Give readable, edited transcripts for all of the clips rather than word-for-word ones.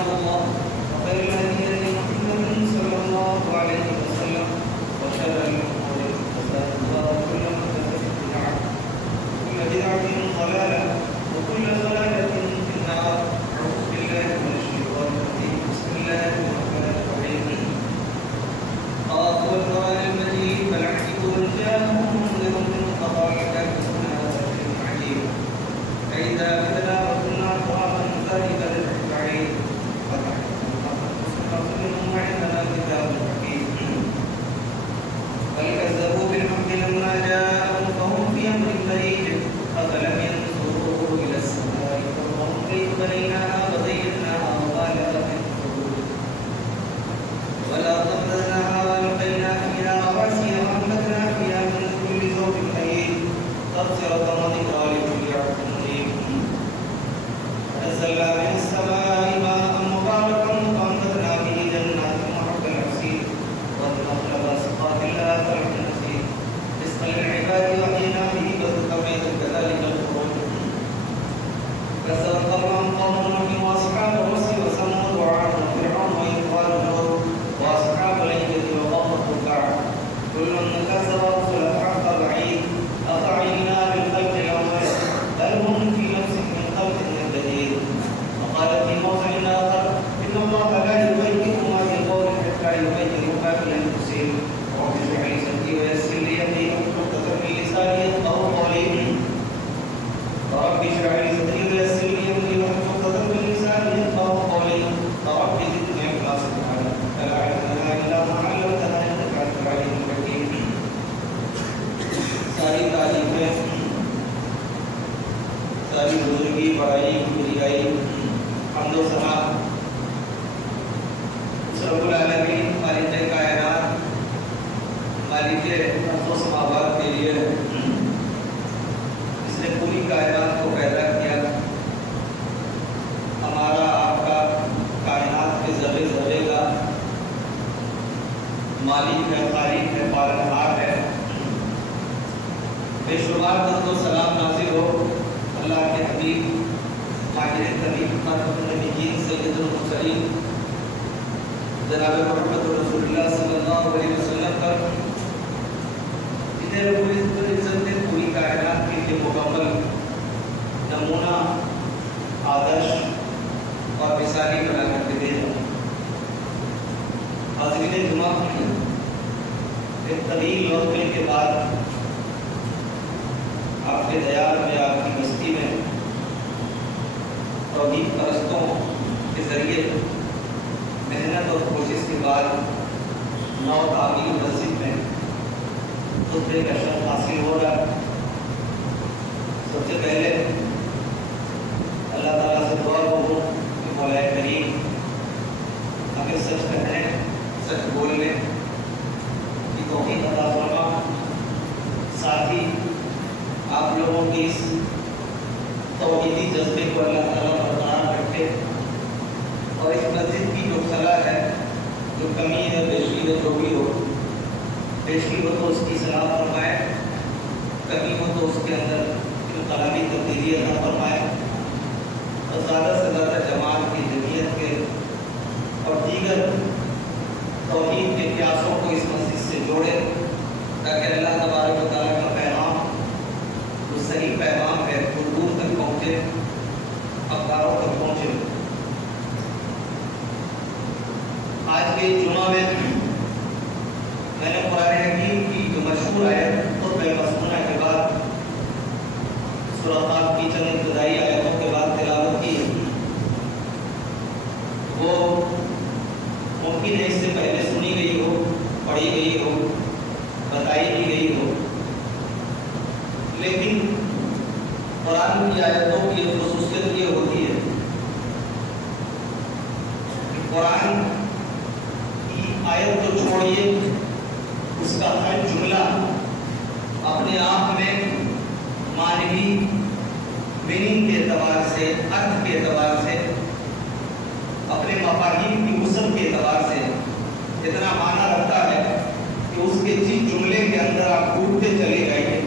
كتاب الله وخير الهدي هدي محمد صلى الله عليه وسلم وشر الأمور محدثاتها وكل محدثة بدعة وكل بدعة ضلالة وكل ضلالة في النار. أعوذ بالله من الشيطان الرجيم. بسم الله الرحمن الرحيم. قاف والقرآن المجيد بل عجبوا أن جاءهم منذر منهم فقال كافرون هذا شيء عجيب فإذا بدنا وكنا ترابا ذلك للبعيد منهم وعندنا كتاب حكيم بل كذبوا بالحق لما جاءهم فهم في أمر مريج أفلم ينظروا إلى السماء فوقهم كيف بنيناها وزيناها وما لها من فروج ولا طمرناها والقينا فيها رواسي وأنبتنا فيها من كل زوج كريم تبصرة وذكرى لكل عبد منيب. نزلنا من السماء ماء مباركا فأنبتنا به جنات وحب العصير والنخل باسقات لا فرح نسير رزقا للعباد وحينا به بذكا ميتا كذلك الخروج. كذبت قوم نوح وأصحاب الرس وثمود وعاد وفرعون وإخوان لوط وأصحاب الأيكة وقوم تبع كل كذب رسل حق بعيد أفعلنا بالخلق الأول بل هم في نفس من خلق جديد. وقال في موضع آخر إن الله لا يغير ما يقول حتى يغيروا ما في أنفسهم رب اشرح لي صدري ويسر لي أمري واحلل عقدة من لساني يفقهوا قولي. رب اشرح لي صدري ويسر لي أمري واحلل عقدة من لساني يفقهوا قولي. رب زدني علما سبحانك لا علم لنا إلا ما علمتنا إنك أنت العليم الحكيم. ساری تعریفیں ساری بزرگی بڑائی بڑائی حمد و ثنا اس رب العالمین مالک کائنات مالک ارض و سماوات کے لیے جس نے پوری کائنات کو پیدا کیا. ہمارا آپ کا کائنات کے ذرے ذرے کا مالک ہے، خالق ہے، پالنہار ہے. بے شمار درود و سلام نازل ہو اللہ کے حبیب ماہر طبیب خاتم النبیین سید المرسلین جناب محمد رسول اللہ صلی اللہ علیہ وسلم پر جنہیں رب العزت نے پوری کائنات کے لیے مکمل نمونہ آدرش اور مثالی بنا کر کے بھیجا. حاضرین جمعہ ایک طویل وقفے کے بعد آپ کے دیار میں آپ کی بستی میں توحید پرستوں کے ذریعے محنت اور کوشش کے بعد نو تعمیر مسجد میں خطبے کا شرف حاصل ہو رہا ہے. سب سے پہلے اللہ تعالیٰ سے دعا کروں کہ مولا کریم ہمیں سچ کہنے سچ بولنے کی توفیق عطا فرما. ساتھ ہی آپ لوگوں کی اس توحیدی جذبے کو اللہ تعالیٰ برقرار رکھے اور اس مسجد کی جو صلاح ہے، جو کمی ہے، بیشی ہے، جو بھی ہو، بیشی ہو تو اس کی صلاح فرمائے، کمی ہو تو اس کے اندر انقلابی تبدیلی عطا فرمائے اور زیادہ سے زیادہ جماعت کی جمعیت کے اور دیگر توحید کے پیاسوں کو اس مسجد سے جوڑے تاکہ اللہ تبارک و تعالیٰ کا پیغام جو صحیح پیغام ہے وہ دور تک پہنچے، افکاروں تک پہنچے. آج کے جمعہ میں نے قرآن حکیم کی جو مشہور آیت خطبہ مسنونہ کے بعد سورہ قاف کی چند ابتدائی آیتوں کے بعد تلاوت کی. وہ ممکن ہے اس سے پہلے سنی گئی ہو، پڑھی گئی ہو، بتائی بھی گئی ہو، لیکن قرآن کی آیتوں کی خصوصیت یہ ہوتی ہے کہ قرآن کی آیت تو چھوڑیے، اس کا ہر جملہ اپنے آپ میں معنوی میننگ کے اعتبار سے، ارتھ کے اعتبار سے، اپنے مفاہیم کی وسعت کے اعتبار سے اتنا معنی رکھتا ہے کہ اس کے جس جملے کے اندر آپ ڈوبتے چلے جائیے،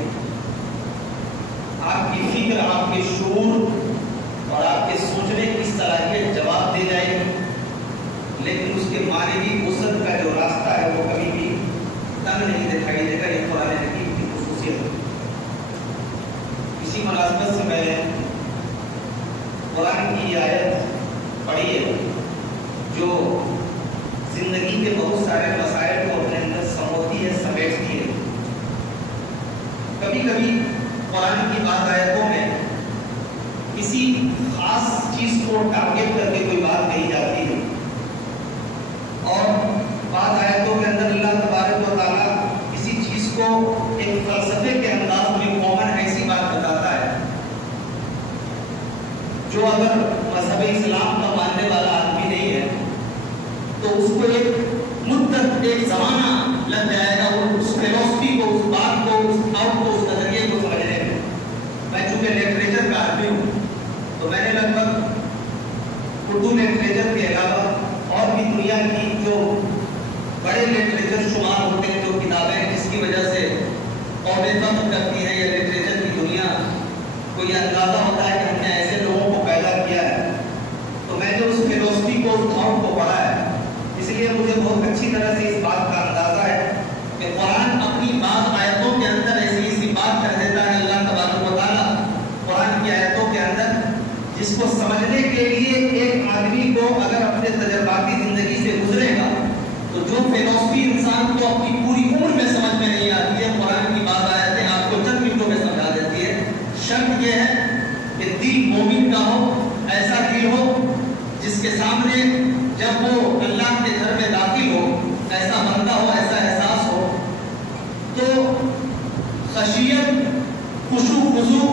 آپ کی فکر، آپ کے شعور اور آپ کے سوچنے کی صلاحیت جواب دے جائے گی. مناسبت سے میں نے قرآن کی آیت پڑھی ہے جو زندگی کے بہت سارے مسائل کو اپنے اندر سموتی ہے، سمیٹتی ہے۔ کبھی کبھی قرآن کی بعض آیتوں میں کسی خاص چیز کو ٹارگیٹ کر کے کوئی بات کہی جاتی ہے، اور بعض آیتوں کے اندر اللہ تبارک و تعالیٰ کسی چیز کو ایک فلسفے کے انداز میں کامن ایسی بات بتاتا ہے جو اگر مذہب اسلام کا ماننے والا آدمی نہیں ہے تو اس کو ایک مدت، ایک زمانہ لگ جائے گا وہ اس فلسفی کو، اس بات کو، اس تھاٹ کو، اس نظریے کو سمجھنے میں۔ میں چونکہ لٹریچر کا آدمی ہوں تو میں نے لگ بھگ اردو لٹریچر کے علاوہ اور بھی دنیا کی جو بڑے لٹریچر شمار ہوتے ہیں، جو کتابیں جس کی وجہ سے قومیں فخر کرتی ہیں یا لٹریچر کی دنیا کو یہ اندازہ ہوتا ہے کہ ہم نے ایسے لوگوں کو پیدا کیا ہے، تو میں نے اس فلسفی کو، اس تھاٹ کو پڑھا ہے، اس لیے مجھے بہت اچھی طرح سے اس بات کا اندازہ ہے کہ قرآن اپنی بعض آیتوں کے اندر ایسی بات کر دیتا ہے اللہ تبارک و تعالیٰ قرآن کی آیتوں کے اندر، جس کو سمجھنے کے لیے ایک آدمی کو اگر اپنے تجرباتی زندگی سے گزرے گا تو جو فلسفی انسان کو اپنی پوری عمر میں سمجھ میں نہیں آتی ہے، قرآن کی بعض آیتیں آپ کو چند منٹوں میں سمجھا دیتی ہے۔ شرط یہ ہے کہ دل مومن کا ہو، ایسا دل ہو جس کے سامنے جب وہ اللہ کے گھر میں داخل ہو، ایسا بندہ ہو، ایسا احساس ہو تو خشیت، خشوع خضوع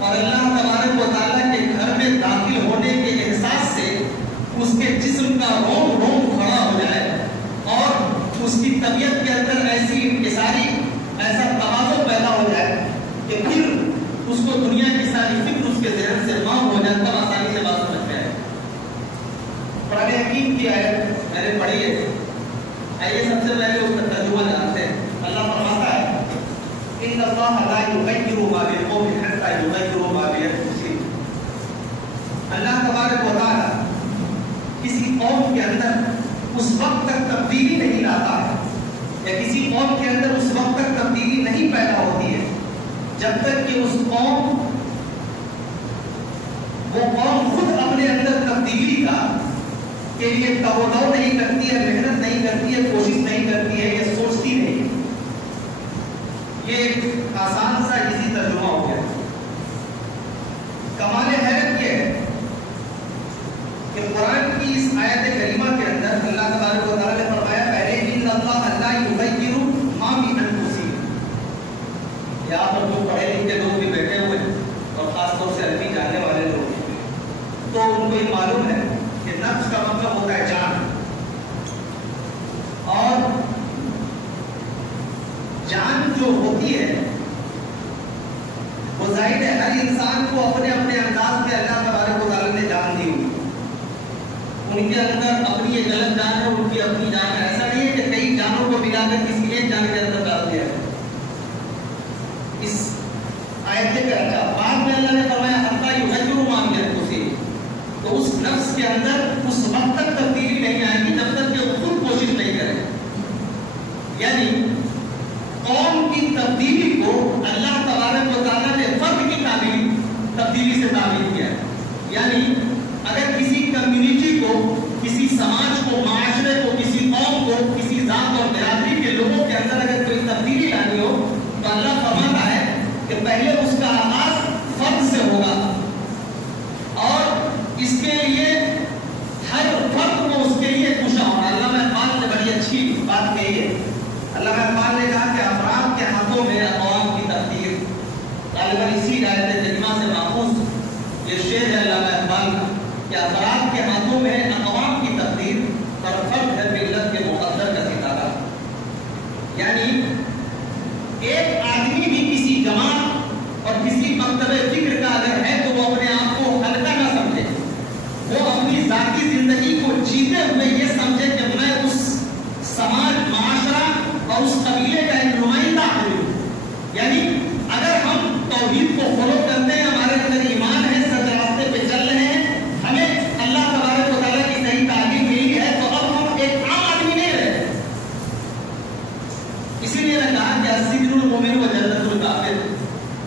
اور اللہ تبارک و تعالیٰ کے گھر میں داخل ہونے کے احساس سے اس کے جسم کا روم روم کھڑا ہو جائے اور اس کی طبیعت کے اندر ایسی انکساری، ایسا توازن پیدا ہو جائے کہ پھر اس کو دنیا کی ساری فکر اس کے ذہن سے معاف ہو جائے، تب آسانی سے بات سمجھ میں آئے۔ قرآن حکیم کی آیت میں نے پڑھی ہے، آئیے سب سے پہلے اس کا ترجمہ جانتے ہیں۔ اللہ فرماتا ہے ان اللہ لا یغیر ما بقوم حتی یغیروا ما بانفسہم۔ اللہ تبارک و تعالیٰ کسی قوم کے اندر اس وقت تک تبدیلی نہیں لاتا ہے، یا کسی قوم کے اندر اس وقت تک تبدیلی نہیں پیدا ہوتی ہے جب تک کہ اس قوم، وہ قوم خود اپنے اندر تبدیلی کا کے لیے توڑ نہیں کرتی ہے، محنت نہیں کرتی ہے، کوشش نہیں کرتی ہے، یا سوچتی نہیں۔ یہ ایک آسان سا اسی ترجمہ ہو گیا۔ کمال حیرت یہ ہے کہ قرآن کی اس آیت کریمہ کے اندر اللہ تبارک و تعالیٰ نے فرمایا پہلے ان اللہ لا یغیر ما بانفسہم۔ یہاں پر جو پڑھے لکھے لوگ بھی بیٹھے ہوئے اور خاص طور سے عربی جاننے والے لوگ تو ان کو یہ معلوم ہے کہ نفس کا مطلب ہوتا ہے جان، اور جان جو ہوتی ہے وہ ظاہر ہے ہر انسان کو اپنے اپنے انداز میں اللہ تبارک و تعالیٰ نے جان دی ہوئی، ان کے اندر اپنی ایک الگ جان ہے، ان کی اپنی جان ہے۔ ایسا نہیں ہے کہ کئی جانوں کو ملا کر کسی ایک جان کے اندر ڈال دیا ہے۔ اس آیت کے اندر بعد میں اللہ نے فرمایا حتی یغیروا ما بانفسہم، تو اس نفس کے اندر اس وقت تک تبدیلی نہیں آئے گی جب تک کہ وہ خود کوشش نہیں کرے۔ یعنی قوم کی تبدیلی کو اللہ تبارک و تعالیٰ نے فرد کی تبدیلی سے تعبیر کیا ہے۔ یعنی اگر کسی کمیونٹی کو، کسی سماج کو، معاشرے کو، کسی قوم کو، کسی ذات اور برادری کے لوگوں کے اندر اگر کوئی تبدیلی لانی ہو تو اللہ فرماتا ہے کہ پہلے اس کا آغاز فرد سے ہوگا، اور اس کے لیے ہر فرد کو اس کے لیے کوشاں ہونا۔ علامہ اقبال نے بڑی اچھی بات کہی ہے۔ علامہ اقبال نے کہا کہ افراد کے ہاتھوں میں اقوام کی تقدیر، غالباً اسی آیت کریمہ سے ماخوذ یہ شعر ہے علامہ اقبال کا کہ افراد کے ہاتھوں میں اقوام کی تقدیر اور فرد ہے ملت کے مقدر کا ستارہ۔ یعنی ایک آدمی بھی کسی جماعت اور کسی مکتب فکر کا اگر ہے تو وہ اپنے آپ کو ہلکا نہ سمجھے، وہ اپنی ذاتی زندگی کو جیتے ہوئے یہ سمجھے کہ میں اس سماج، معاشرہ اور اس قبیلے کا ایک نمائندہ ہوں۔ یعنی اگر ہم توحید کو فالو کرتے ہیں، ہمارے اندر ایمان ہے، سچ راستے پہ چل رہے ہیں، ہمیں اللہ تبارک و تعالیٰ کی صحیح تعلیم ملی ہے، تو اب ہم ایک عام آدمی نہیں رہے۔ اسی لیے میں کہا کہ السجن المؤمن و جنت الکافر،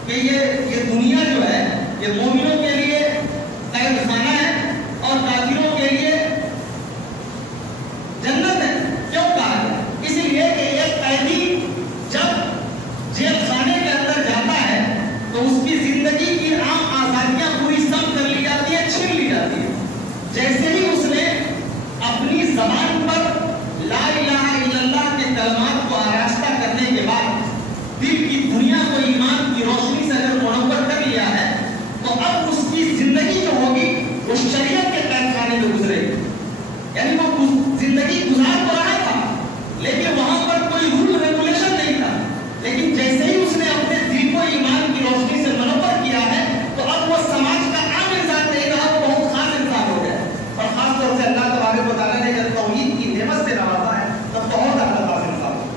کہ یہ دنیا جو ہے یہ مومنوں کے لیے قید خانہ ہے اور کافروں کے لیے جنت ہے. کیوں کہا ہے؟ اس لیے کہ ایک قیدی جب جیل خانے کے اندر جاتا ہے تو اس کی زندگی کی عام آزادیاں پوری سب کر لی جاتی ہے، چھین لی جاتی ہے. جیسے ہی اس نے اپنی زبان پر لا الہ الا اللہ کے کلمات کو آراستہ کرنے کے بعد دل کی دنیا کو ایمان کی روشنی سے اگر منور کر لیا ہے تو اب اس کی زندگی جو ہوگی وہ شریعت کے قید خانے میں گزرے گی. یعنی وہ زندگی گزار تو رہا تھا لیکن وہاں پر کوئی رول ریگولیشن نہیں تھا، لیکن جیسے ہی اس نے اپنے دل کو ایمان کی روشنی سے منور کیا ہے تو اب وہ سماج کا عام انسان نہیں رہا، وہ بہت خاص انسان ہو گیا. اور خاص طور سے اللہ تبارک و تعالیٰ نے جب توحید کی نعمت سے نوازا ہے تب تو اور زیادہ خاص انسان ہو.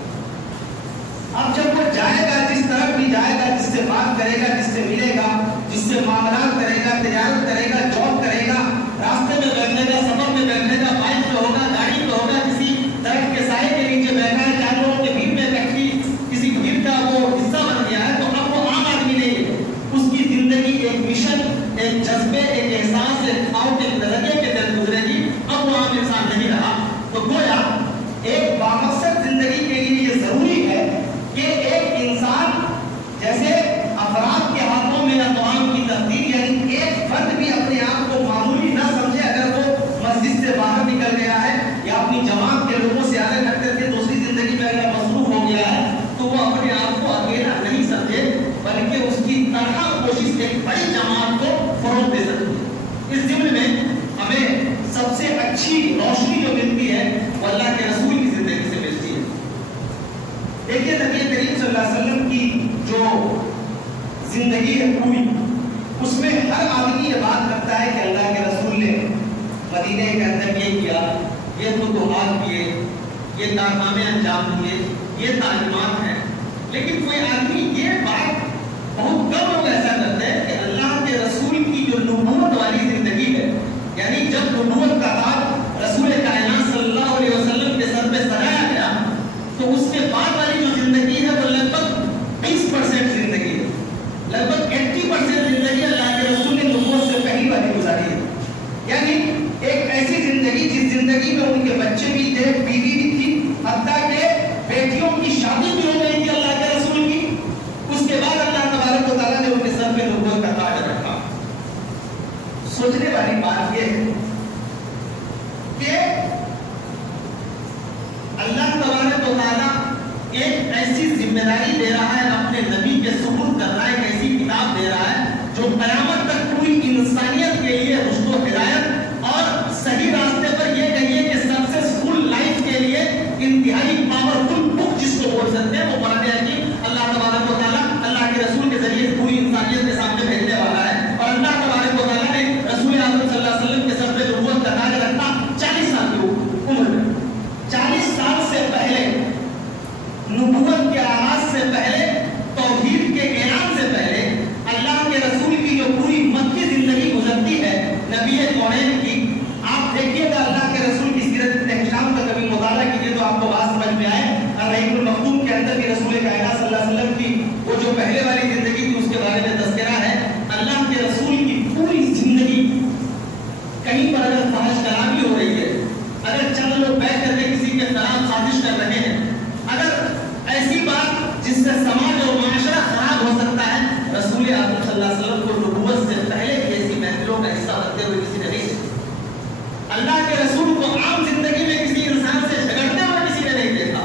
اب جب وہ جائے گا، جس طرف بھی جائے گا، جس سے بات کرے گا، جس سے ملے گا، جس سے معاملات کرے گا، تجارت کرے گا، جاب کرے گا، راستے میں بیٹھے گا، سفر میں بیٹھے گا، بائک پہ ہوگا، گاڑی پہ ہوگا، کسی درخت کے سائے کے نیچے بیٹھا ہے، چار لوگوں کے بھیڑ میں بیٹھی کسی بھیڑ کا وہ حصہ بن گیا ہے، تو اب وہ عام آدمی نہیں ہے. اس کی زندگی ایک مشن، ایک جذبے، ایک احساس، ایک آؤٹ، ایک نظریے کے تحت گزرے گی. اب وہ عام انسان نہیں رہا. تو گویا ایک بامقصد زندگی کے لیے یہ ضروری ہے کہ ایک انسان جیسے افراد کے ہاتھوں میں اقوام کی تقدیر، یعنی ایک فرد بھی اپنے آپ کو معمولی نہ سمجھے اگر وہ مسجد سے باہر نکل گیا ہے یا اپنی جماعت کے لوگوں سے الگ ہٹ کر کے دوسری زندگی میں اگر مصروف ہو گیا ہے تو وہ اپنے آپ کو اکیلا نہیں سمجھے، بلکہ اس کی طرح کوشش ایک بڑی جماعت کو فروغ دے سکتی ہے. اس ضمن میں ہمیں سب سے اچھی روشنی جو ملتی ہے وہ اللہ کے رسول کی زندگی سے ملتی ہے. دیکھیے نبی کریم صلی اللہ علیہ وسلم کی جو زندگی ہے پوری، اس میں ہر آدمی یہ بات کرتا ہے کہ اللہ کے رسول نے مدینے کے اندر یہ کیا، یہ فتوحات کیے، یہ کارنامے انجام دیے، یہ تعلیمات ہیں. لیکن کوئی آدمی یہ بات بہت کم لوگ ایسا کرتے ہیں کہ اللہ کے رسول کی جو نبوت والی زندگی ہے، یعنی جب نبوت کا تاج رسول کائنات صلی اللہ علیہ وسلم کے سر پہ سجایا گیا تو اس کے بعد والی جو زندگی ہے وہ لگ بھگ 20% زندگی ہے. لگ بھگ 80% زندگی اللہ کے رسول نے نبوت سے پہلی والی گزاری ہے. یعنی ایک ایسی زندگی جس زندگی میں ان کے بچے بھی تھے، بیوی بھی تھی، حتیٰ کہ بیٹیوں کی شادی بھی ہو گئی تھی اللہ کے رسول کی. اس کے بعد اللہ تبارک و تعالیٰ نے ان کے سر پہ نبوت کا تاج رکھا. سوچنے والی بات یہ ہے کہ اللہ تبارک و تعالیٰ ایک ایسی ذمہ داری دے رہا ہے، اپنے نبی کے سپرد کر رہا ہے، ایک ایسی کتاب دے رہا ہے جو قیامت تک پوری انسانیت کے لیے رشد و ہدایت اور صحیح راستے پر یہ کہیے کہ سکسیسفل لائف کے لیے انتہائی پاورفل بک جس کو بول سکتے ہیں وہ قرآن حکیم اللہ تبارک و تعالیٰ اللہ کے رسول کے ذریعے پوری انسانیت کے سامنے بھیجنے والا ہے. اور اللہ تبارک و تعالیٰ نے رسول اعظم صلی اللہ علیہ وسلم کے سر پہ نبوت کا تاج رکھا 40 سال کی عمر میں. 40 سال سے پہلے، نبوت کے آغاز سے پہلے، توحید کے اعلان سے پہلے، اللہ کے رسول کی جو پوری مکی زندگی گزرتی ہے نبی کونین کی. آپ دیکھیے گا اللہ کے رسول کی سیرت احتشام کا کبھی مطالعہ کیجیے تو آپ کو بات سمجھ میں آئے. الرحیم المختوم کے اندر بھی رسول کائنات صلی اللہ علیہ وسلم کی وہ جو پہلے والی زندگی تھی اس کے بارے میں تذکرہ ہے. اللہ کے رسول کی پوری زندگی کہیں پر اگر فحش کلامی ہو رہی ہے، اگر چند لوگ بیٹھ کر کے کسی کے خلاف سازش کر رہے ہیں، اگر ایسی بات جس سے سماج اور معاشرہ خراب ہو سکتا ہے، رسول اعظم صلی اللہ علیہ وسلم کو نبوت سے پہلے بھی ایسی محفلوں کا حصہ بنتے ہوئے کسی نے نہیں دیکھا. اللہ کے رسول کو عام زندگی میں کسی انسان سے جھگڑتے ہوئے کسی نے نہیں دیکھا.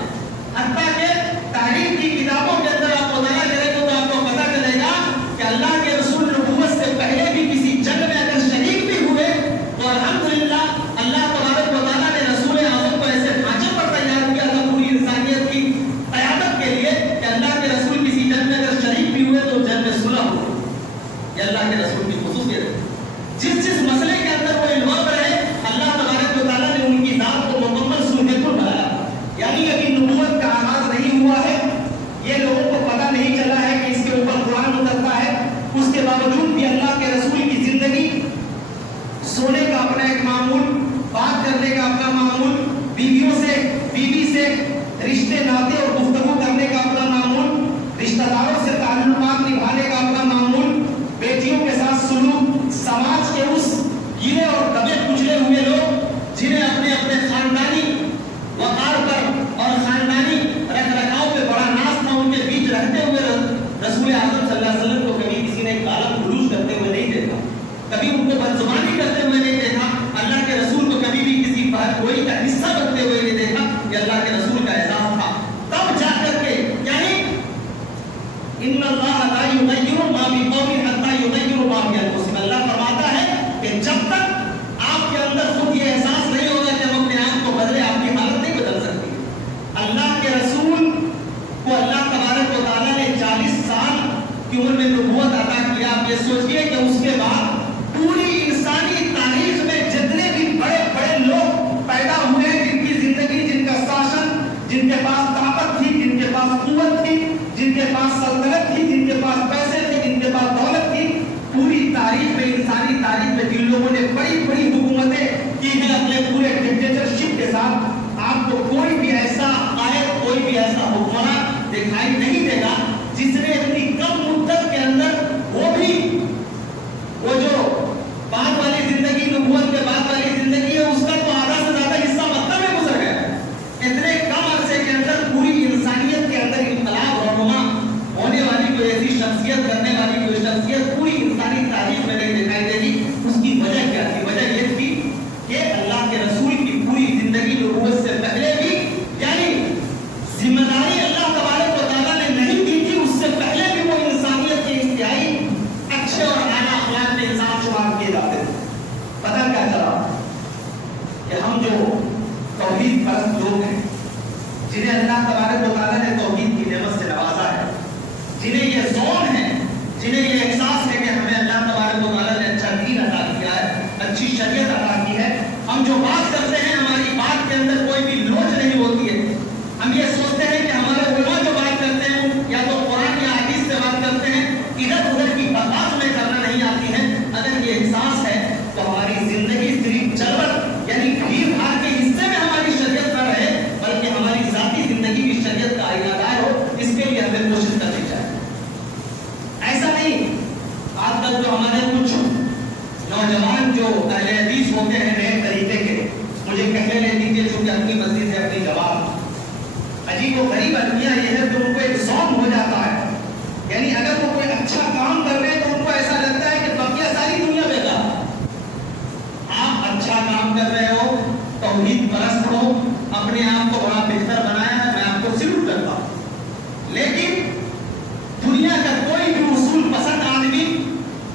حتیٰ کہ تاریخ کی کتابوں کے اندر آپ مطالعہ کریں تو آپ کو پتہ چلے گا کہ اللہ کے رسول نبوت سے پہلے بھی کسی جنگ میں اگر شریک بھی ہوئے تو الحمدللہ اللہ تبارک و تعالیٰ نے رسول اعظم کو ایسے ڈھانچے پر تیار کیا تھا پوری انسانیت کی قیادت کے لیے کہ اللہ کے رسول کسی جنگ میں اگر شریک بھی ہوئے تو جنگ میں صلح ہو. یہ اللہ کے رسول کی خصوصیت ہے. جس مسئلے کے اندر وہ انوالو رہے اللہ تبارک و تعالیٰ نے ان کی ذات کو مکمل سنت پر بنایا. یعنی ابھی نبوت کا آغاز نہیں ہوا ہے، یہ لوگوں کو پتہ نہیں چلا ہے کہ اس کے اوپر قرآن اترتا ہے، اس کے باوجود بھی اللہ کے رسول کی زندگی سونے کا اپنا ایک معمول، بات کرنے کا اپنا معمول، بیوی سے رشتے ناطے اور گفتگو کرنے کا اپنا معمول، رشتہ داروں سے تعلقات نبھانے کا اپنا معمول، بیٹیوں کے ساتھ گوئی کا حصہ بنتے ہوئے نہیں دیکھا، یہ اللہ کے رسول کا احساس تھا. تب جا کر کے یعنی ان اللہ لا یغیر ما بقوم حتی یغیروا ما بانفسہم، اللہ فرماتا ہے کہ جب تک آپ کے اندر خود یہ احساس نہیں ہوگا کہ ہم اپنے آپ کو بدلے، آپ کی حالت نہیں بدل سکتی. اللہ کے رسول کو اللہ تبارک و تعالیٰ نے 40 سال کی عمر میں نبوت عطا کیا. آپ یہ سوچئے کہ اس کے بعد پوری انسانی تاریخ میں جتنے بھی بڑے بڑے لوگ پیدا ہوئے، جن کی زندگی، جن کا شاشن، جن کے پاس طاقت تھی، جن کے پاس قوت تھی، جن کے پاس سلطنت تھی، جن کے پاس پیسے تھے، جن کے پاس دولت تھی، پوری تاریخ میں، انسانی تاریخ میں جن لوگوں نے بڑی بڑی حکومتیں کی ہیں اپنے پورے ڈکٹیٹرشپ کے ساتھ، آپ کو کوئی بھی ایسا قائد، کوئی بھی ایسا حکمران دکھائی نہیں دے گا جس نے اتنی کم مدت کے اندر وہ جو بعد والی زندگی، نبوت کے بعد والی زندگی ہے، اس کا تو آدھا سے زیادہ حصہ مکہ میں گزر گیا. اتنے کم عرصے کے اندر پوری انسانیت کے اندر انقلاب رونما ہونے والی کوئی ایسی شخصیت، کرنے والی کوئی شخصیت پوری انسانی تاریخ میں نہیں دکھائی دے گی. اس کی وجہ کیا تھی؟ وجہ یہ تھی کہ اللہ کے رسول کی پوری زندگی نبوت سے پہلے بھی، یعنی ذمہ داری اللہ تبارک و تعالیٰ نے نہیں دی تھی، اس سے پہلے بھی وہ انسانیت کے انتہائی اچھے اور اعلیٰ اخلاق میں انسان شمار کیے جاتے تھے. پتہ کیا چلا کہ ہم جو توحید پرست لوگ ہیں، جنہیں اللہ تبارک و تعالیٰ نے توحید کی نعمت سے نوازا ہے، جنہیں یہ ذوق ہے، جنہیں یہ احساس ہے کہ ہمیں اللہ تبارک و تعالیٰ نے اچھا دین عطا کیا ہے، اچھی شریعت عطا کی ہے، ہم جو بات کرتے ہیں ہماری بات کے اندر کوئی بھی لوچ نہیں ہوتی ہے. ہم یہ سوچتے ہیں کہ ہمارے علماء جو بات کرتے ہیں یا تو قرآن یا حدیث سے بات کرتے ہیں، ادھر ادھر کی بات میں کرنا نہیں آتی ہے. اگر یہ احساس ہے تو ہماری زندگی صرف جلوت یعنی بھیڑ بھاڑ کے حصے میں ہماری شریعت نہ رہے، بلکہ ہماری ذاتی زندگی بھی شریعت کا آئینہ دار ہو. اس کے لیے ہمیں کوشش کرنی چاہیے. ایسا نہیں آج کل جو ہمارے کچھ نوجوان جو اہل حدیث ہوتے ہیں نئے طریقے کے، مجھے کہنے لے دیجیے چونکہ اپنی مسجد ہے اپنی جواب، عجیب و غریب المیہ یہ ہے کہ ان کو ایک ذوق ہو جاتا ہے. یعنی اگر وہ کوئی اچھا کام کر رہے ہیں تو ان کو ایسا لگتا ہے کہ بقیہ ساری دنیا بیکار. آپ اچھا کام کر رہے ہو، توحید پرست ہو، اپنے آپ کو بڑا بہتر بنایا ہے، میں آپ کو سلوٹ کرتا ہوں. لیکن دنیا کا کوئی بھی اصول پسند آدمی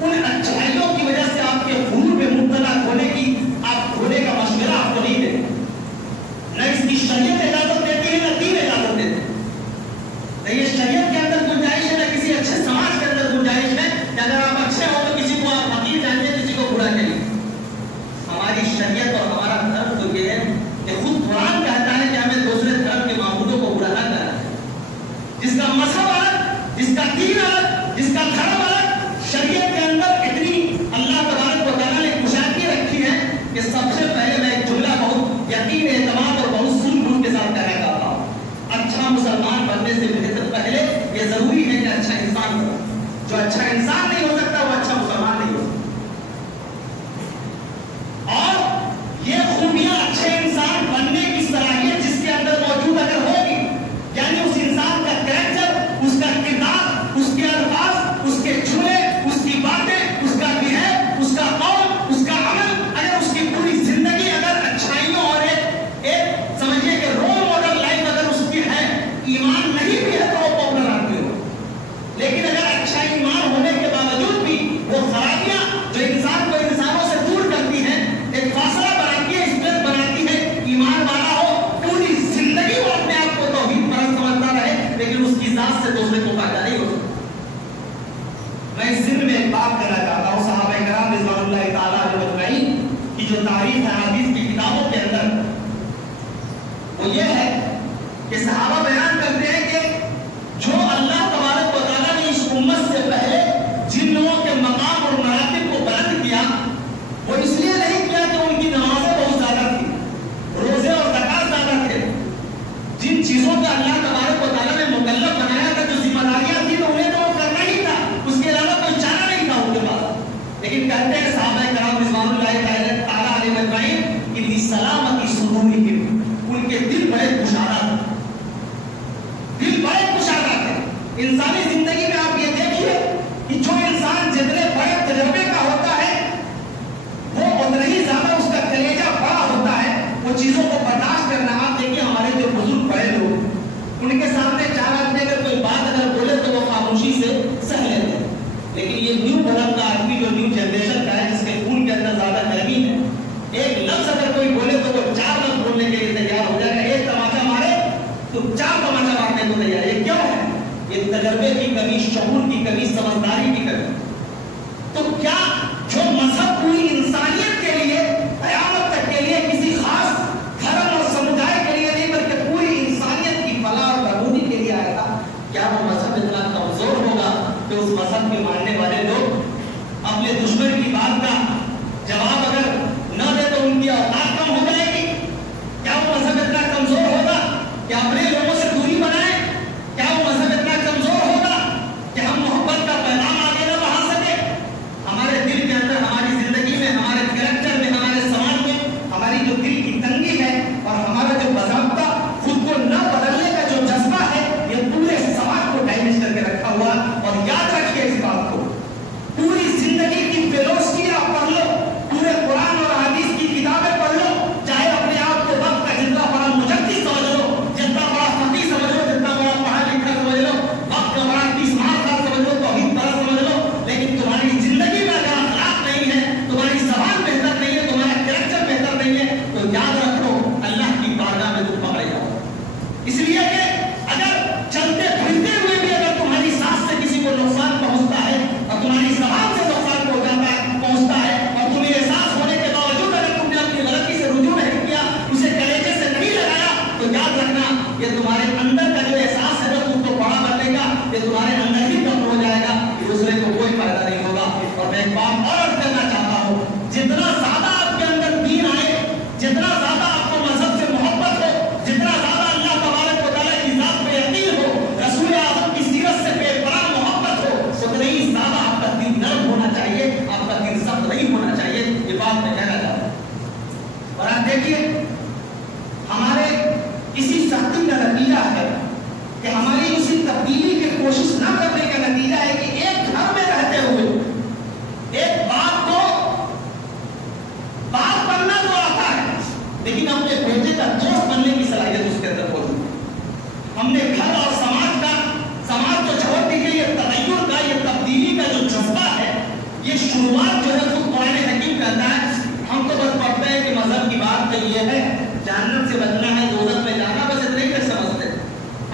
ان اچھائیوں کی وجہ سے آپ کے غرور میں مبتلا ہونے کی، آپ ہونے کا مشورہ آپ کو نہیں دے. نہ اس کی شریعت اجازت دیتی ہے، نہ دین اجازت دیتے. نہ یہ شریعت کے اندر گنجائش ہے، نہ کسی اچھے سماج کے اندر گنجائش ہے کہ اگر آپ اچھے ہو تو کسی کو آپ حقیر جانیے، کسی کو برا کہیے. ہماری شریعت اور ہمارا دھرم تو یہ ہے کہ خود قرآن کہتا ہے کہ ہمیں دوسرے دھرم کے معبودوں کو برا نہ کرنا. جس کا مذہب الگ، جس کا دین الگ، جس کا دھرم الگ، شریعت کے اندر اتنی اللہ تبارک و تعالیٰ نے کشادگی رکھی ہے کہ سب سے پہلے میں ایک جملہ بہت یقین، اعتماد اور بہت سن بھول کے ساتھ کہنا چاہتا ہوں. اچھا مسلمان بننے سے بہتر پہلے یہ ضروری ہے کہ اچھا انسان ہو. جو اچھا انسان نہیں ہو سکتا وہ اچھا مسلمان نہیں ہو سکتا. اور یہ خوبیاں اچھے انسان بننے کی صلاحیت جس کے اندر موجود اگر ہوگی، یعنی اس انسان کا کریکٹر، اس کا کردار، اس کے الفاظ، اس کے جملے، اس کی باتیں، اس کا بہیو، اس کا قول، اس کا عمل، اگر اس کی پوری زندگی اگر اچھائیوں اور ایک سمجھیے کہ رول ماڈل لائف اگر اس کی ہے، ایمان نہیں بھی ہے تو وہ پاپولر آدمی ہو. لیکن اگر اچھا ایمان ہونے کے باوجود بھی وہ خرابیاں جو انسان کو انسانوں سے دور کرتی ہیں، ایک فاصلہ بناتی ہے، اسپیس بناتی ہے، ایمان والا ہو، پوری زندگی وہ اپنے آپ کو توحید پرست سمجھتا رہے، لیکن اس کی ذات سے دوسرے کو فائدہ نہیں ہو سکتا. میں اس ذمہ میں ایک بات کرنا چاہتا ہوں. صحابہ کرام رضوان اللہ تعالیٰ علیہ اجمعین کی جو تاریخ ہے حدیث کی کتابوں کے اندر، وہ یہ ہے کہ صحابہ بیان کرتے ہیں کہ جو اللہ تبارک و تعالیٰ نے اس امت سے پہلے جن لوگوں کے مقام اور مراتب کو بلند کیا، وہ اس لیے نہیں کیا کہ ان کی نمازیں بہت زیادہ تھی، روزے اور زکات زیادہ تھے. جن چیزوں کا اللہ تبارک و تعالیٰ نے مکلف بنایا تھا، جو ذمہ داریاں تھیں، تو انہیں تو وہ کرنا ہی تھا، اس کے علاوہ کوئی چارہ نہیں تھا ان کے پاس. لیکن کہتے ہیں صحابہ کرام رضوان اللہ تعالیٰ علیہ اجمعین کہ سلامتی صدورہم، ان کے دل بڑے کشادہ تھے، دل بڑے کشادہ تھے. انسانی زندگی میں آپ یہ دیکھیے کہ جو انسان شعور کی کمی، سمجھداری کی کمی. تو کیا جو مذہب پوری انسانیت کے لیے قیامت تک کے لیے کسی خاص دھرم اور سمدائے کے لیے نہیں بلکہ پوری انسانیت کی فلاح اور بہبودی کے لیے آیا تھا، کیا وہ مذہب اتنا کمزور ہوگا کہ اس مذہب کے ماننے والے لوگ اپنے دشمن کی بات کا جواب اگر نہ دے تو ان کی اوقات کم ہو جائے گی؟ کیا وہ مذہب اتنا کمزور ہوگا کہ اپنے لوگوں سے دوری بنائے؟ کیا وہ مذہب اتنا کمزور ہوگا کہ ہم محبت کا پیغام آگے نہ بڑھا سکے؟ ہمارے دل کے اندر، ہماری زندگی میں، ہمارے کریکٹر میں، ہمارے سماج میں ہماری جو دل کی تنگی ہے اور ہمارا جو باضابطہ خود کو نہ بدلنے کا جو جذبہ ہے، یہ پورے سماج کو ڈیمیج کر کے رکھا ہوا. اور یاد رکھیے اس بات کو، پوری زندگی کی فلسفی آپ پڑھ لو، پورے قرآن اور حدیث کی کتابیں پڑھ لو، چاہے اپنے آپ کو وقت کا جتنا بڑا مجدد سمجھ لو، جتنا بڑا فقیہ سمجھ لو، جتنا بڑا پڑھا لکھا سمجھ لو، وقت کا بڑا تیسمار خاص سمجھ لو، توحید پرست سمجھ لو، لیکن تمہاری زندگی میں اگر اخلاق نہیں ہے، تمہاری زبان بہتر نہیں ہے، تمہارا کریکٹر بہتر نہیں ہے، تو یاد رکھو اللہ کی بارگاہ میں تم پکڑے جاؤ. اس لیے کہ اگر چلتے پھرتے ہوئے بھی اگر تمہاری سانس سے کسی کو نقصان پہنچتا ہے اور تمہاری زبان سے نقصان پہنچتا ہے اور تمہیں احساس ہونے کے باوجود اگر تم نے اپنی غلطی سے رجوع نہیں کیا، اسے کلیجے سے نہیں لگایا، تو یاد رکھنا یہ تمہارے اندر کا جو احساس ہے نا تم کو بڑا بننے کا، یہ تمہارے اندر ہی کم ہو جائے گا، دوسرے کو کوئی فائدہ نہیں ہوگا. اور میں ایک بات اور عرض کرنا چاہتا ہوں، جتنا زیادہ آپ کے اندر دین آئے، جتنا زیادہ آپ کو مذہب سے محبت ہو، جتنا زیادہ اللہ تبارک و تعالیٰ کی ذات پہ یقین ہو، رسول اعظم کی سیرت سے بے پناہ محبت ہو، اتنا ہی زیادہ آپ کا دل نرم ہونا چاہیے، آپ کا دل سخت نہیں ہونا چاہیے. یہ بات میں کہنا چاہتا ہوں. اور آپ دیکھیے ہمارے اسی سختی کا نتیجہ ہے کہ ہماری اسی تبدیلی کی کوشش نہ کرنے کا نتیجہ ہے کہ ایک گھر میں رہتے ہوئے ایک بات کو بات کرنا تو آتا ہے لیکن اپنے بیٹے کا دوست بننے کی صلاحیت اس کے اندر موجود ہے. ہم نے گھر اور سماج کو چھوڑ دی کہ یہ تغیر کا، یہ تبدیلی کا جو جذبہ ہے، یہ شروعات جو ہے خود قرآن حکیم کہتا ہے. ہم تو بس پڑھتے ہیں کہ مذہب کی بات تو یہ ہے جہنم سے بچنا ہے، دوزخ میں جانا، بس اتنے ہی تک سمجھتے.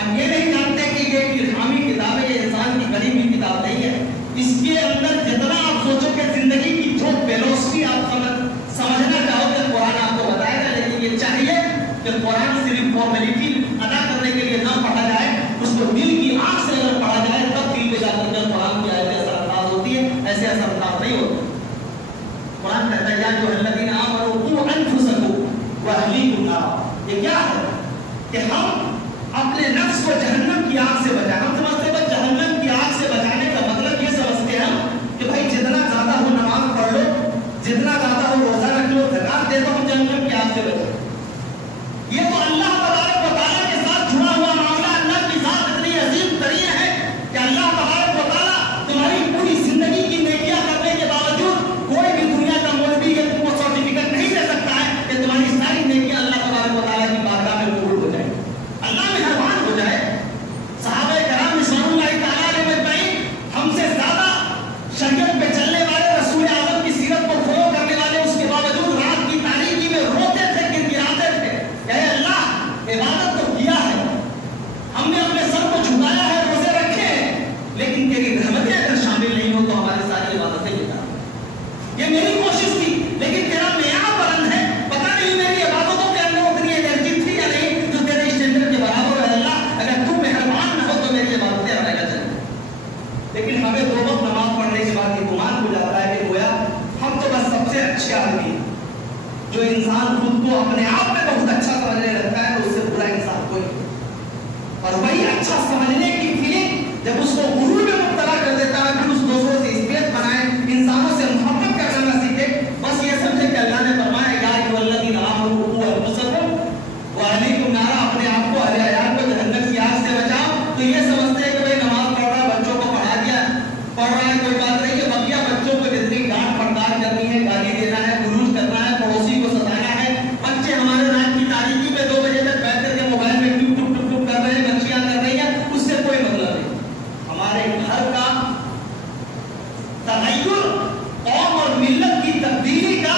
ہم یہ نہیں جانتے کہ یہ الہامی کتاب ہے، یہ انسان کی بنی ہوئی کتاب نہیں ہے. اس کے اندر جتنا آپ سوچو کہ زندگی کی جو فلسفی آپ سمجھنا چاہو گے قرآن آپ کو بتائے گا، لیکن یہ چاہیے کہ قرآن صرف فارمیلٹی ادا کرنے کے لیے نہ پڑھا جائے، اس کو دل کی آنکھ سے اگر پڑھا جائے تب دل پہ جا کر کے قرآن کی آیتیں اثر انداز ہوتی ہے، ایسے اثر انداز نہیں ہوتی. قرآن کہتا ہے یا جو الذین آمنوا قوا انفسکم واہلیکم نارا. یہ کیا ہے کہ ہم اپنے نفس کو جہنم کی آگ سے بچائیں. ہم سمجھتے ہیں جہنم کی آگ سے بچانے کا مطلب یہ سمجھتے ہیں کہ بھائی جتنا زیادہ ہو نماز پڑھ لو، جتنا زیادہ ہو روزہ رکھ لو، زکات دے دو، ہم جہنم کی آگ سے بچیں. یہ تو اللہ تبارک و تعالیٰ کے ساتھ جڑا ہوا معاملہ. اللہ کی ذات اتنی عظیم ترین ہے کہ اللہ تبارک و تعالیٰ تمہاری پوری زندگی کی نیکیاں کرنے کے باوجود کوئی بھی دنیا کا مولوی یہ تم کو سرٹیفکیٹ نہیں دے سکتا ہے کہ تمہاری ساری نیکیاں اللہ تبارک و تعالیٰ کی بارگاہ میں قبول ہو جائے. اللہ مہربان ہو جائے. صحابہ کرام رضوان اللہ تعالیٰ علیہ اجمعین ہم سے زیادہ شریعت پہ چلنے والے، رسول اعظم کی سیرت کو فالو کرنے والے، اس کے باوجود رات کی تاریکی میں روتے تھے، گڑگڑاتے تھے. اے اللہ، عبادت تو کیا ہے، ہم نے اپنے سر کو جھکایا ہے، روزے رکھے ہیں، لیکن تیری رحمتیں اگر شامل نہیں ہو تو ہماری ساری عبادتیں بتا. یہ میری کوشش تھی لیکن تیرا معیار بلند ہے. پتہ نہیں میری عبادتوں کے اندر اتنی انرجی تھی یا نہیں جو تیرے اسٹینڈرڈ کے برابر ہے. اللہ اگر تم مہربان نہ ہو تو میری عبادتیں رہے گا چلے. لیکن ہمیں دو وقت نماز پڑھنے کے بعد یہ گمان ہو جاتا ہے کہ گویا ہم تو بس سب سے اچھے آدمی ہیں. جو انسان خود کو اپنے آپ میں بہت اچھا سمجھنے لگتا ہے اس سے برا انسان کوئی نہیں. اور وہی اچھا سمجھنے کی فیلنگ جب اس کو غرور میں مبتلا کر دیتا ہے، پھر اس دوسروں سے اسپیس بنائے، انسانوں سے محبت کرنا نہ سیکھے. بس یہ سمجھے کہ اللہ نے فرمایا یا ایھا الذین آمنوا قوا انفسکم واہلیکم نارا، اپنے آپ کو اہل حیات کو جہنم کی آگ سے بچاؤ. تو یہ سمجھتے ہیں کہ بھائی نماز پڑھ رہا ہے، بچوں کو پڑھا دیا، پڑھ رہا ہے، کوئی بات نہیں ہے. بقیہ بچوں کو جتنی ڈانٹ پڑتال کرنی ہے، گالی دینا ہے، خروج کرنا ہے، پڑوسی کو ستانا ہے. بچے ہمارے رات کی تاریکی میں 2 بجے تک بیٹھ کر کے موبائل میں ٹپ ٹپ ٹپ ٹپ کر رہے ہیں، بچیاں کر رہی ہیں، اس سے کوئی مطلب نہیں. ہمارے گھر کا تغیر، قوم اور ملت کی تبدیلی کا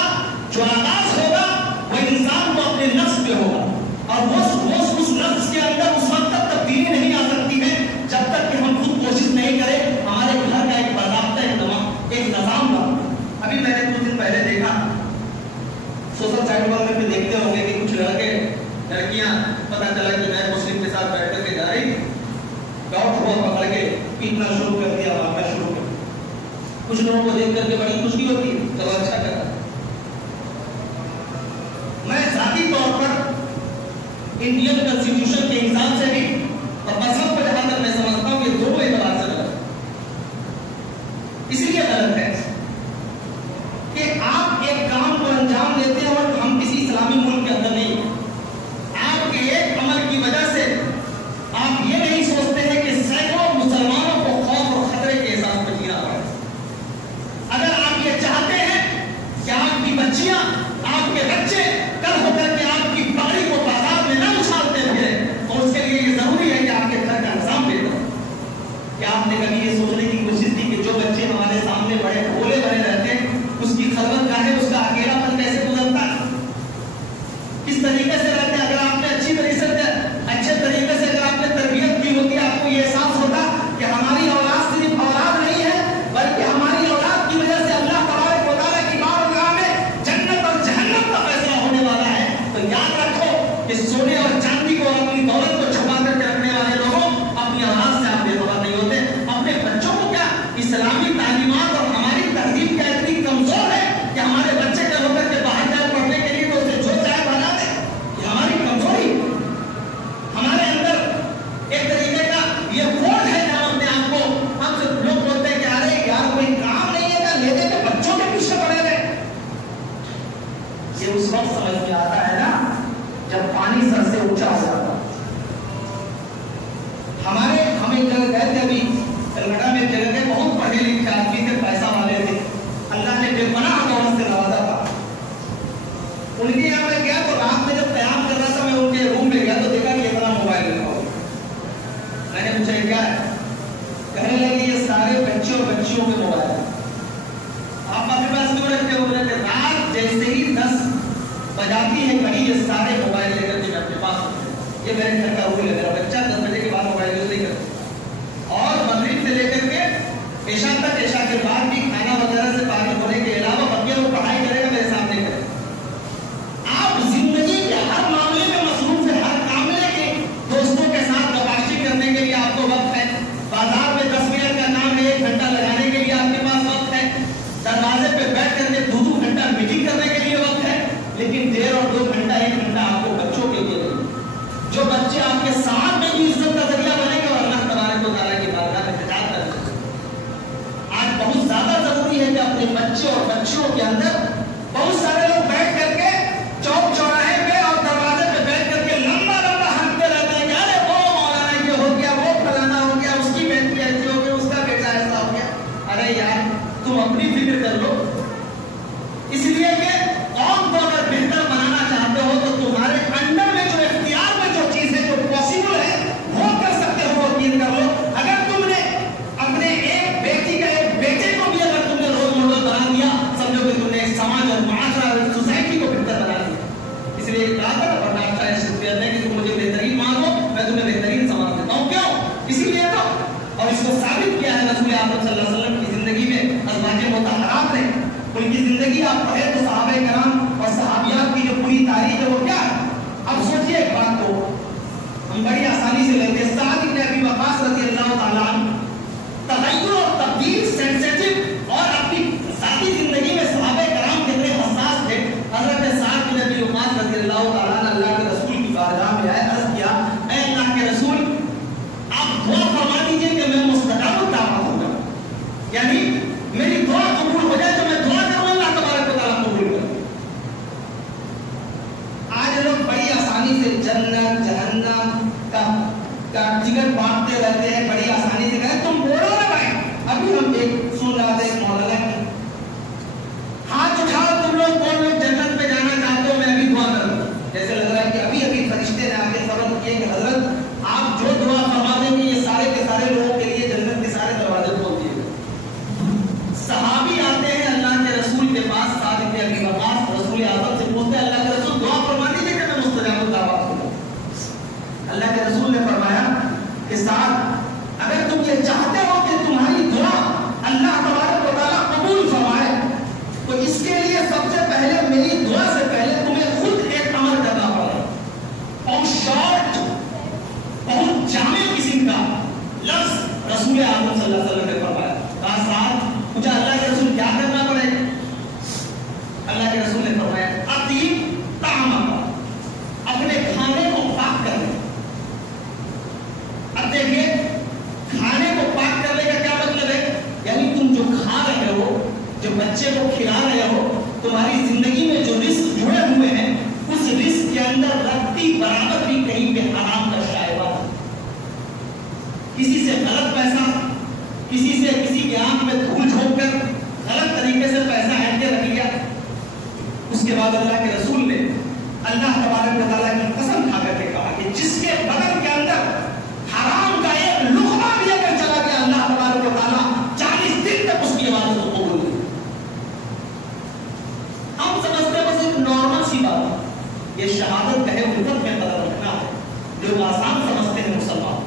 جو آغاز ہوگا وہ انسان کو اپنے نفس پہ ہوگا. اور اس نفس کے اندر اس وقت تک تبدیلی نہیں آ سکتی ہے جب تک کہ ہم خود کوشش نہیں کریں ابھی میں نے کچھ دن پہلے دیکھا سوشل سائٹ پر میں دیکھتے ہوں گے کہ کچھ لڑکے لڑکیاں پتہ چلا کہ نئے مسلم کے ساتھ بیٹھ کر کے جا رہی ڈاؤٹ ہوا پکڑ کے پیٹنا شروع کر دیا مارنا شروع کر دیا. کچھ لوگوں کو دیکھ کر کے بڑی خوشی ہوتی ہے تو اچھا کرتا. میں ذاتی طور پر انڈین کنسٹیٹیوشن کے حساب سے بھی اور مذہب کو جہاں تک میں سمجھتا ہوں کہ دونوں اعتبار سے غلط ہے. اس لیے غلط ہے کہ آپ ایک کام کو انجام دیتے ہیں اور ہم کسی اسلامی ملک کے اندر نہیں ہیں. آپ کے ایک عمل کی وجہ سے آپ یہ نہیں سوچتے ہیں کہ سینکڑوں مسلمانوں کو خوف اور خطرے کے احساس میں جینا پڑے. اگر آپ یہ چاہتے ہیں کہ آپ کی بچیاں آپ کے بچے کل ہو کر کے آپ کی پگڑی کو بازار میں نہ اچھالتے پھرے تو اس کے لیے یہ ضروری ہے کہ آپ کے گھر کا نظام بہتر ہو. کیا آپ نے کبھی یہ سوچنے کی کوشش کی کہ جو بچے ہمارے سامنے بڑے بھولے بھرے رہتے ہیں اس کی خلوت کیا ہے, اس کا اکیلا پن کیسے گزرتا ہے, کس طریقے سے رہتے ہیں. اگر آپ نے اچھے طریقے سے اگر آپ نے تربیت کی ہوتی آپ کو یہ احساس ہوتا کہ ہماری اولاد صرف اولاد نہیں ہے بلکہ ہماری اولاد کی وجہ سے اللہ تبارک و تعالیٰ کی بارگاہ میں جنت اور جہنم کا فیصلہ ہونے والا ہے. تو یاد رکھو کہ سونے اور چاندی کو اور اپنی دولت کو چھپا کر کے رکھنے والے لوگوں اپنی اولاد سے آپ بے خبر نہیں ہوتے. اپنے بچوں کو کیا اسلامی تعلیمات اور ہماری تہذیب کیا اتنی کمزور ہے کہ ہمارے بچے کا ہو کر کے باہر جائے پڑھنے کے لیے تو اسے جو چاہے بنا دے. یہ ہماری کمزوری ہمارے اندر ایک طریقے کا یہ فوج ہے جہاں اپنے آپ کو ہم سب لوگ بولتے ہیں کہ ارے یار کوئی کام نہیں ہے لے دے کے بچوں کے پیچھے پڑے رہے. یہ اس وقت سمجھ میں آتا ہے نا جب پانی سر سے اونچا ہو جاتا. ہم ایک جگہ گئے تھے ابھی کلکتہ میں, ایک جگہ تھے بہت پڑھے لکھے آدمی تھے, پیسہ والے تھے, اللہ نے بے پناہ دولت سے نوازا تھا. ان کے یہاں میں گیا تو رات میں جب قیام کر رہا تھا میں ان کے روم میں گیا تو دیکھا کہ اتنا موبائل رکھا ہوا. میں نے پوچھا کیا ہے, کہنے لگے یہ سارے بچے اور بچیوں کے موبائل ہیں. آپ اپنے پاس کیوں رکھتے ہو؟ رات جیسے ہی 10 بجاتی ہے گھڑی یہ سارے موبائل لے کر کے میں اپنے پاس رکھتے ہیں. یہ میرے گھر کا رول ہے, میرا بچہ 10 بجے کے بعد موبائل یوز نہیں کرتا اور مغرب سے لے کر کے عشاء تک, عشاء کے بعد بھی کھانا وغیرہ سے فارغ ہونے کے علاوہ بقیہ وہ پڑھائی کرے گا میرے سامنے کرے. آپ زندگی کے ہر معاملے میں مصروف ہے, ہر معاملے کے دوستوں کے ساتھ گپاشی کرنے کے لیے آپ کو وقت ہے, بازار میں 10 منٹ کا کام ہے 1 گھنٹہ لگانے کے لیے آپ کے پاس وقت ہے, دروازے پہ بیٹھ کر کے 2 گھنٹہ میٹنگ کرنے کے لیے وقت ہے, لیکن 1.5 اور 2 گھنٹہ 1 گھنٹہ آپ کو بچوں کے لیے دیں. جو بچے آپ کے ساتھ میں بھی عزت کا ذریعہ بنے گا اور اللہ تبارک و تعالیٰ کی بارگاہ میں خطاب کریں گے. آج بہت زیادہ ضروری ہے کہ اپنے بچے اور بچیوں کے اندر بہت سارے لوگ بیٹھ کر کے چوک چوراہے پہ اور دروازے پہ بیٹھ کر کے لمبا لمبا ہنستے رہتے ہیں کہ ارے وہ مولانا یہ ہو گیا, وہ فلانا ہو گیا, اس کی بیٹی ایسی ہو گئی, اس کا بیٹا ایسا ہو گیا. ارے یار تم اپنی فکر کر لو. اس لیے کہ قوم کو اگر بہتر بنانا چاہتے ہو تو تمہارے اندر میں جو اختیار میں جو چیز ہے جو پاسبل ہے وہ کر سکتے ہو, وہ یقین کر لو. اگر تم نے اپنے ایک بیٹی کا ایک بیٹے کو بھی اگر تم نے رول ماڈل بنا دیا سمجھو کہ تم نے سماج اور معاشرہ اور سوسائٹی کو بہتر بنا دیا. اس لیے کہا تھا ورنہ آپ کا شخصیت ہے کہ تم مجھے بہترین مانو میں تمہیں بہترین سمجھ دیتا ہوں. کیوں؟ اسی لیے تو, اور اس کو ثابت کیا ہے رسول اعظم صلی اللہ علیہ وسلم کی زندگی میں ازواج مطہرات نے. ان کی زندگی آپ پڑھے تو صحابہ کرام اور صحابیات کی جو پوری تاریخ ہے وہ کیا ہے. اب سوچئے ایک بات کو ہم بڑی آسانی سے لیتے ہیں. سعد بن ابی وقاص رضی اللہ تعالیٰ عنہ تغیر اور تبدیل سینسیٹیو اور اپنی ذاتی زندگی میں صحابہ کرام کتنے حساس تھے. حضرت سعد بن ابی وقاص رضی اللہ تعالیٰ عنہ اللہ کے رسول کی بارگاہ میں آئے, عرض کیا اے اللہ کے رسول آپ دعا فرما دیجئے کہ میں مستجاب الدعوت ہوں گا, یعنی میری دعا قبول ہو جائے تو میں دعا کروں اللہ تبارک و تعالیٰ کو اس کے لیے سب سے پہلے میری دعا سے پہلے تمہیں خود ایک عمل کرنا پڑے. اور شارٹ بہت جامع قسم کا لفظ رسول اعظم صلی اللہ علیہ وسلم نے فرمایا. کہا ساتھ مجھے اللہ کے رسول کیا کرنا پڑے؟ اللہ کے رسول نے فرمایا اطیب طعامک، اپنے کھانے کو پاک کر لے. اب دیکھیے کھانے کو پاک کرنے کا کیا مطلب ہے؟ یعنی تم جو کھا رہے ہو، جو بچے کو کھلا رہے ہو، تمہاری زندگی میں جو رزق جڑے ہوئے ہیں اس رزق کے اندر رتی برابر بھی کہیں پہ حرام کا شائبہ. کسی سے غلط پیسہ، کسی سے کسی کی آنکھ میں دھول جھونک کر غلط طریقے سے پیسہ ہینڈ کے رکھ لیا. اس کے بعد اللہ کے رسول نے اللہ تبارک و تعالیٰ کی قسم کھا کر کے کہا کہ جس کے بدن کے اندر حرام کا ایک لقمہ بھی اگر چلا گیا، اللہ تبارک و تعالیٰ 40 دن تک اس کی عبادت کو قبول کرے. ہم سمجھتے ہیں بس ایک نارمل سی بات ہے، یہ شہادت کہے عزت میں قدر رکھنا ہے، جو آسان سمجھتے ہیں مسلمان.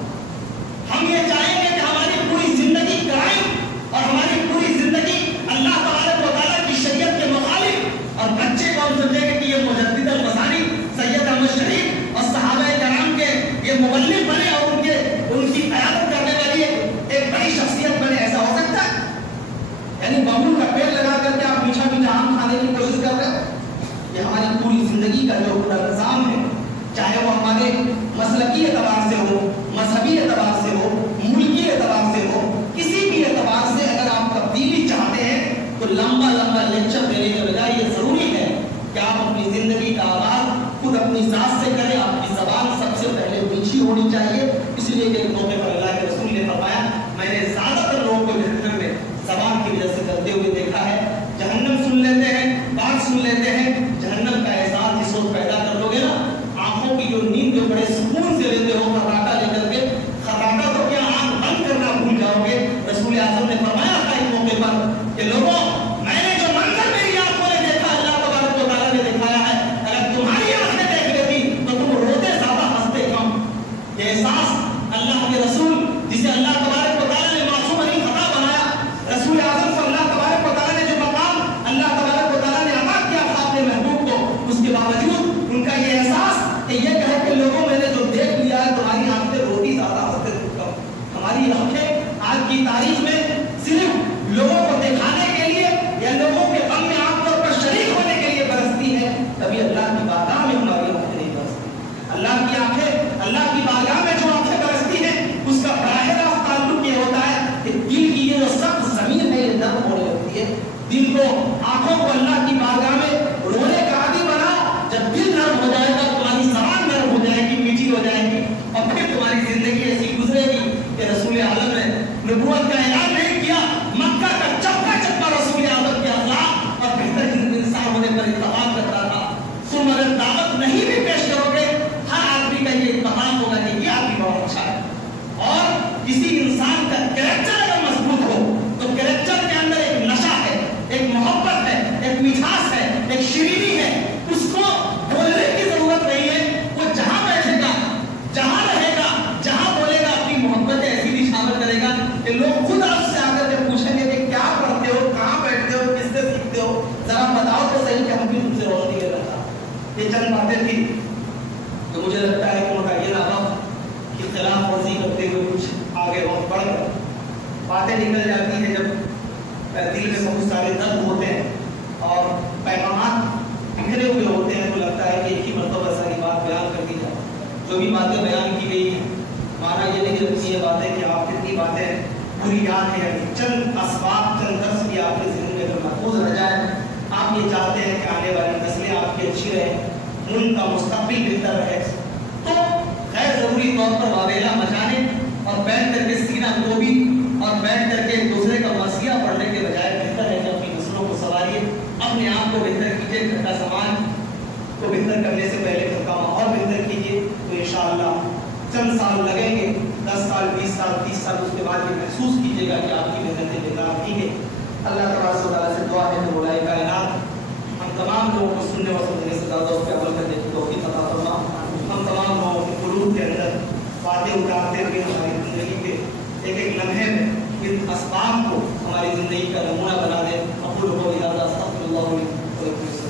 ہم یہ چاہیں گے کہ ہماری پوری زندگی کرائم اور ہماری پوری زندگی اللہ تبارک و تعالیٰ کی شریعت کے مخالف، اور بچے کو ہم سمجھیں گے کہ یہ مجدد المسانی سید احمد شریف اور صحابہ کرام کے یہ مبلغ بنے اور ان کی قیادت کرنے والی ایک بڑی شخصیت بنے. ایسا ہو سکتا ہے؟ یعنی ببلو کا پیڑ لگا کر کے آپ میٹھا میٹھا آم کھانے کی کوشش کر رہے ہو. یہ ہماری پوری زندگی کا جو نظام ہے، چاہے وہ ہمارے مسلکی اعتبار سے ہو، مذہبی اعتبار سے ہو، ملکی اعتبار سے ہو، کسی بھی اعتبار سے اگر آپ تبدیلی چاہتے ہیں تو لمبا لمبا لیکچر دینے کے بجائے یہ ضروری ہے کہ آپ اپنی زندگی کا آغاز خود اپنی ذات سے کریں. آپ کی زبان سب سے پہلے میٹھی ہونی چاہیے. اس لیے کہ ایک موقع پر اللہ کے رسول نے فرمایا میں نے زیادہ تر لوگوں کو جہنم میں زبان کی وجہ سے کرتے ہوئے دیکھا ہے. جہنم سن لیتے ہیں، بات سن لیتے ہیں، جہنم کا احساس جس وقت پیدا کر لو گے نا، آنکھوں کی جو نیند جو بڑے سکون سے لیتے ہو خراٹا لے کر کے، خراٹا تو کیا آنکھ بند کرنا بھول جاؤ گے. رسول اعظم نے فرمایا تھا ایک موقع پر کہ لوگوں میں نے جو منظر میری آنکھوں نے دیکھا اللہ تبارک و تعالیٰ نے دکھایا ہے، اگر تمہاری آنکھیں دیکھ لیتی تو تم روتے زیادہ ہنستے کم. یہ احساس اللہ کے رسول جسے اللہ تبارک و تعالیٰ نے معصوم نہیں خطا بنایا، رسول اعظم صلی اللہ تبارک و تعالیٰ نے جو مقام اللہ تبارک و تعالیٰ نے عطا کیا تھا اپنے محبوب کو، اس کے باوجود ان کا یہ احساس کہ یہ کہے کہ لوگوں میں نے جو دیکھ لیا ہے تمہاری آنکھیں روتی زیادہ ہنستے کم. ہماری آنکھیں آج کی تاریخ میں صرف لوگوں کو دکھانے کے لیے یا لوگوں کے غم میں عام طور پر شریک ہونے کے لیے برستی ہے. کبھی اللہ کی بارگاہ میں ہماری آنکھیں نہیں برستی. اللہ کی آنکھیں، اللہ کی بارگاہ میں جو آنکھیں برستی ہیں اس کا براہ راست تعلق یہ ہوتا ہے کہ دل کی یہ جو سخت زمین ہے یہ نرم ہونے لگتی ہے. دل کو، آنکھوں کو اللہ کی بارگاہ میں رونے کا عادی بنا. جب دل نرم ہو جائے گا تمہاری زبان نرم ہو جائے گی، میٹھی ہو جائے گی، اور پھر تمہاری زندگی ایسی گزرے گی کہ رسول اعظم نے نبوت کا اعلان نہیں کیا، مکہ کا چپا چپا رسول اعظم کے اخلاق اور بہترین انسان ہونے پر اتفاق کرتا تھا. تم اگر دعوت نہیں بھی پیش کرو گے ہر آدمی کا یہ اتفاق ہوگا کہ یہ آدمی بہت اچھا ہے. اور کسی انسان کا کریکٹر اگر مضبوط ہو تو کریکٹر کے اندر ایک نشہ ہے، ایک محبت ہے، ایک مٹھاس ہے، ایک شیرینی ہے. اس کو بولنے کی ضرورت نہیں ہے. وہ جہاں بیٹھے گا، جہاں رہے گا، جہاں بولے گا اپنی محبت ایسی بھی شامل کرے گا کہ لوگ خود آپ سے آ کر کے پوچھیں گے کہ کیا پڑھتے ہو، کہاں بیٹھتے ہو، کس سے سیکھتے ہو، ذرا بتاؤ تو صحیح کہ ہم بھی تم سے روشنی لے رہا. یہ چند باتیں تھی تو مجھے لگتا ہے کہ متعین وقت کی خلاف ورزی کرتے ہوئے کچھ آگے وقت بڑھ کر باتیں نکل جاتی ہیں جب دل میں بہت سارے درد ہوتے ہیں اور پیغامات بکھرے ہوئے ہوتے ہیں تو لگتا ہے کہ ایک ہی مرتبہ ساری بات بیان کر دی جائے. جو بھی باتیں بیان کی گئی ہیں مانا یہ نہیں رکھتی ہے باتیں کہ آپ کتنی باتیں پوری یاد ہیں. چند اسباب، چند درس بھی آپ کے ذہن میں اگر محفوظ رہ جائے. آپ یہ چاہتے ہیں کہ آنے والی نسلیں آپ کی اچھی رہیں، ملک کا مستقبل بہتر رہے، تو غیر ضروری طور پر واویلا مچانے اور بیٹھ کر کے سینہ گوبی اور بیٹھ کر کے ایک دوسرے کا مرثیہ پڑھنے کے بجائے بہتر ہے کہ اپنی نسلوں کو سنوارئے، اپنے آپ کو بہتر کیجیے، گھر کا سامان کو بہتر کرنے سے پہلے گھر کا ماحول بہتر کیجیے. تو انشاءاللہ چند سال لگیں گے، 10 سال، 20 سال، 30 سال، اس کے بعد یہ محسوس کیجیے گا کہ آپ کی محنتیں بیکار کی گئی. اللہ تبارک و تعالیٰ سے دعا ہے کہ مولا کائنات ہم تمام لوگوں کو سننے اور سمجھنے سے زیادہ اس پہ عمل کرنے کی توفیق عطا فرما. ہم تمام لوگوں کے قلوب کے اندر باتیں اتارتے ہوئے ہماری زندگی کے ایک ایک لمحے میں اسباب کو ہماری زندگی کا نمونہ بنا دے. اقول قولی ھذا استغفر اللہ لی ولکم.